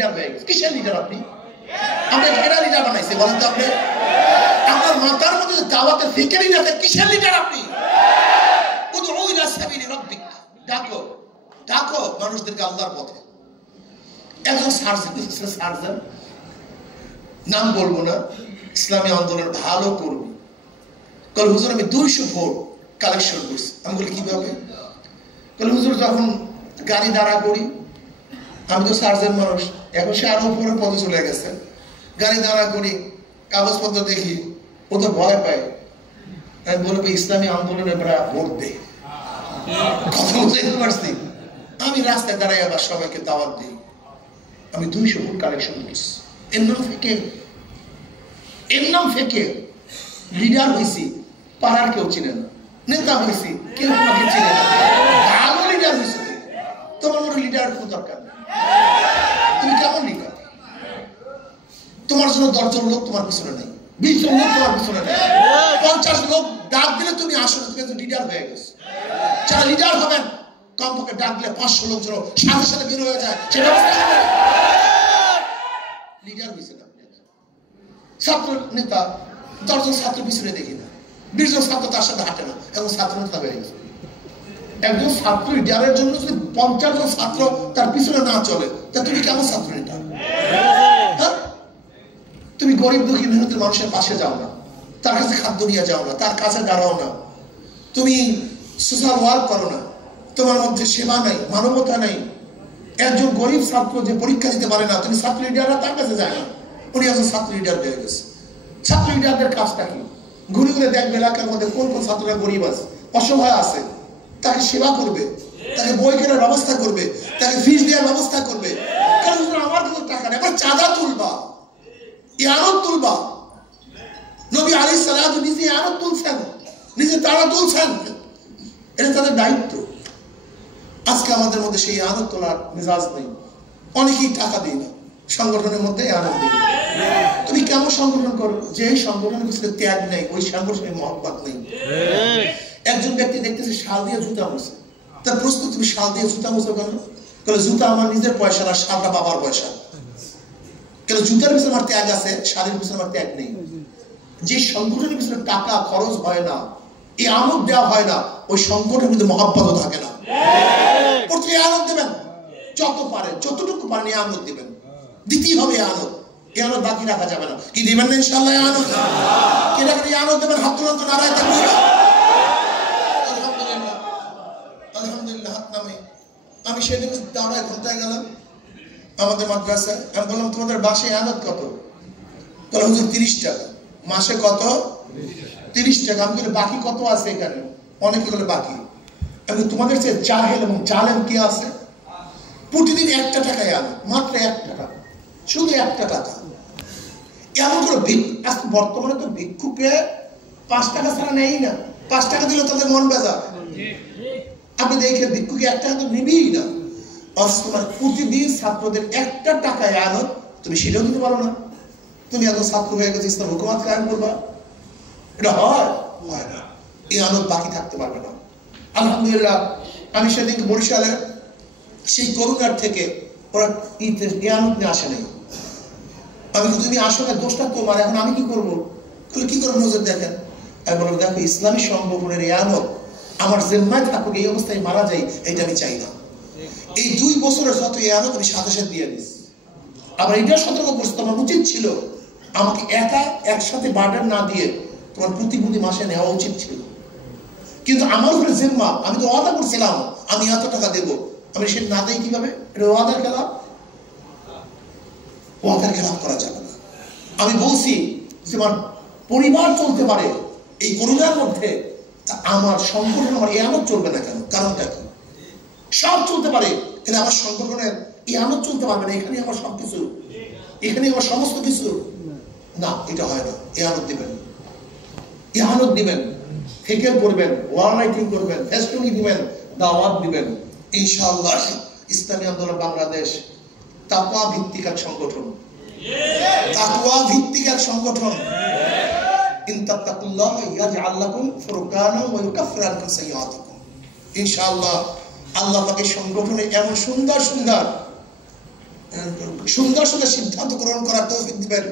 Leader হয়ে গেছে। কিসের লিডার আপনি? আপনাকে কেনা লিডার বানাইছে বলেন তো? আপনি আপনার মাথার মধ্যে দাওয়াতের ফিকিরই না, কিসের লিডার আপনি? উদউ ইলা সাবিলি রাব্বিক, ডাকো ডাকো মানুষদেরকে আল্লাহর পথে। একজন সার্জন, নাম বলবো না, ইসলামী আন্দোলন ভালো কর্মী, কল হুজুর আমি 200 ভোট কালেকশন করছি। আমি বলি কিভাবে? কল হুজুর যখন গাড়ি দাঁড়া করি, আমি তো সার্জন মানুষ, এখন সে আরো উপরে পদে চলে গেছে, গাড়ি দাঁড়া করি, কাগজপত্র দেখি, ও তো ভয় পায়। আমি বলবো ইসলামী আন্দোলনে ভোট দে। কথা বুঝতে পারছি? আমি রাস্তায় দাঁড়াই আবার সবাইকে দাওয়াত দিই। আমি 200 ভোট কালেকশন করছি। এর নাম ফেকে লিডার হয়েছি, পাড়ার কেউ চিনে না। নেতা হয়েছি, কেউ আমাকে চিনে না। ভালো লিডার হয়েছে, তোমার মতো লিডার খুব দরকার নেই। তুমি কেমন লিডার? তোমার জন্য 10 জন লোক তোমার পিছনে নেই, 20 জন লোক তোমার পিছনে নেই, 50 লোক ডাক দিলে তুমি আসো, তুমি একজন লিডার হয়ে গেছো। যারা লিডার হবেন কমপক্ষে ডাক দিলে 500 লোক যেন সাথে সাথে বের হয়ে যায়, সেটা লিডার হয়েছে না। ছাত্র নেতা 10 জন ছাত্র পিছনে দেখি না, 20 জন ছাত্র তার সাথে হাঁটে না, এবং ছাত্র নেতা হয়ে গেছে। একজন ছাত্র লিডারের জন্য যদি 50 জন ছাত্র তার পিছনে না চলে, তা তুমি কেমন ছাত্র নেতা? হ্যাঁ, তুমি গরিব দুঃখী মেহনতের মানুষের পাশে যাও না, তার কাছে খাদ্য নিয়ে যাও না, তার কাছে দাঁড়াও না, তুমি সোশ্যাল ওয়ার্ক করো না, তোমার মধ্যে সেবা নাই, মানবতা নাই। একজন গরিব ছাত্র যে পরীক্ষা দিতে পারে না, তুমি ছাত্র লিডাররা তার কাছে যায় না, উনি একজন ছাত্র লিডার হয়ে গেছে। ছাত্র লিডারদের কাজটা কি? ঘুরে ঘুরে দেখবে এলাকার মধ্যে কোন কোন ছাত্ররা গরিব আছে, অসহায় আছে, তাকে সেবা করবে, তাকে বই কেনার ব্যবস্থা করবে, তাকে ফিস দেওয়ার ব্যবস্থা করবে। কারণ আমার কিন্তু টাকা নেই, এবার চাঁদা তুলবা, ইয়ানত তুলবা। নবী আলাইহিস সালাম নিজে ইয়ানত তুলছেন, নিজে তারা তুলছেন, এটা তাদের দায়িত্ব। আজকে আমাদের মধ্যে সেই ইয়ানত তোলার মেজাজ নেই, অনেকেই টাকা দিই না, সংগঠনের মধ্যে ইয়ানত দিই। তুমি কেমন সংগঠন করো যে সংগঠনের পিছনে ত্যাগ নেই, ওই সংগঠনের মহব্বত নেই। একজন ব্যক্তি দেখতেছে শাল দিয়ে জুতা মুছে, তার প্রশ্ন তুমি শাল দিয়ে জুতা মুছো কেন? কেন জুতা আমার নিজের পয়সা না, শালটা বাবার পয়সা। কেন জুতার পিছনে আমার ত্যাগ আছে, শালের পিছনে আমার ত্যাগ নেই। যে সংগঠনের পিছনে টাকা খরচ হয় না, এই আমদ দেওয়া হয় না, ওই সংগঠনের মধ্যে মহব্বতও থাকে না। প্রতি আমদ দেবেন যত পারেন, যতটুকু পারেন এই আমদ দিবেন, দিতেই হবে আনন্দ। এই আনন্দ বাকি রাখা যাবে না। কি দিবেন না ইনশাআল্লাহ? আনন্দ কেনা করে আনন্দ দেবেন, হাত তুলন্ত নারায় থাকবে। আলহামদুলিল্লাহ, আলহামদুলিল্লাহ। হাত নামে আমি সেদিন দাঁড়ায় ঘন্টায় গেলাম আমাদের মাদ্রাসায়। আমি বললাম তোমাদের বাসে আনন্দ কত? বলে হুজুর 30 টাকা। মাসে কত? 30 টাকা। আমি বলি বাকি কত আছে এখানে? অনেকে বলে বাকি। আমি তোমাদের চেয়ে জাহেল এবং জালেম কি আছে? প্রতিদিন 1 টাকায় আনো, মাত্র 1 টাকা, শুধু 1 টাকা। এমন করে বর্তমানে তো ভিক্ষুকে 5 টাকা ছাড়া নেই না। 5 টাকা দিলে তাদের মন বেজার। আপনি দেখেন ভিক্ষুকে 1 টাকা তো নিবেই না। তোমার প্রতিদিন ছাত্রদের 1 টাকায় আনো, তুমি সেটাও দিতে পারো না। তুমি এত ছাত্র হয়ে গেছে, ইসলাম হুকুমত কায়েম করবা, এটা হয় না। এই আনন্দ বাকি থাকতে পারবে না। আলহামদুলিল্লাহ, আমি সেদিন বরিশালে সেই করুণার থেকে ওরা আনন্দ নিয়ে আসে নাই। আমি তুমি আসো না, দোষটা তোমার, এখন আমি কি করবো? কি করবো নজর দেখেন। আমি বললাম দেখো, ইসলামী সংগঠনের এই আনন্দ আমার জিম্মায় থাকুক, এই অবস্থায় মারা যাই, এটা আমি চাই না। এই 2 বছরের যত এই আনন্দ আমি সাথে সাথে দিয়ে দিচ্ছি। আবার এটা সতর্ক করছি, তোমার উচিত ছিল আমাকে একসাথে বার্ডেন না দিয়ে তোমার প্রতি মাসে নেওয়া উচিত ছিল। কিন্তু আমার উপরে জিম্মা, আমি তো ওয়াদা করছিলাম আমি এত টাকা দেবো, আমি সেটা না দেই কিভাবে? এটা ওয়াদার খেলাফ, ওয়াদার খেলাফ করা যাবে না। আমি বলছি যে আমার পরিবার চলতে পারে এই করোনার মধ্যে, আমার সংগঠন, আমার এই আনন্দ চলবে না কেন? কারণটা কি? সব চলতে পারে, কিন্তু আমার সংগঠনের এই আনন্দ চলতে পারবে না। এখানে আমার সবকিছু, এখানে আমার সমস্ত কিছু না, এটা হয় না। এই আনন্দ দিবেন, এই আনন্দ দিবেন, ফিকির করবেন, ওয়াল রাইটিং করবেন, ফেস্টুনি দিবেন, দাওয়াত দিবেন। ইনশাআল্লাহ ইসলামী আন্দোলন বাংলাদেশ তাকওয়া ভিত্তিক এক সংগঠন, তাকওয়া ভিত্তিক এক সংগঠন। ইন তাত্তাকুল্লাহ ইয়াজআল লাকুম ফুরকানা ওয়া ইউকাফফির আনকুম সাইয়্যাতিকুম। ইনশাআল্লাহ আল্লাহ পাকের সংগঠনে এমন সুন্দর সুন্দর সুন্দর সুন্দর সিদ্ধান্ত গ্রহণ করার তৌফিক দিবেন,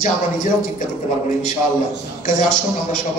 যে আমরা নিজেরাও চিন্তা করতে পারবো ইনশাআল্লাহ। কাজে আসুন আমরা সবাই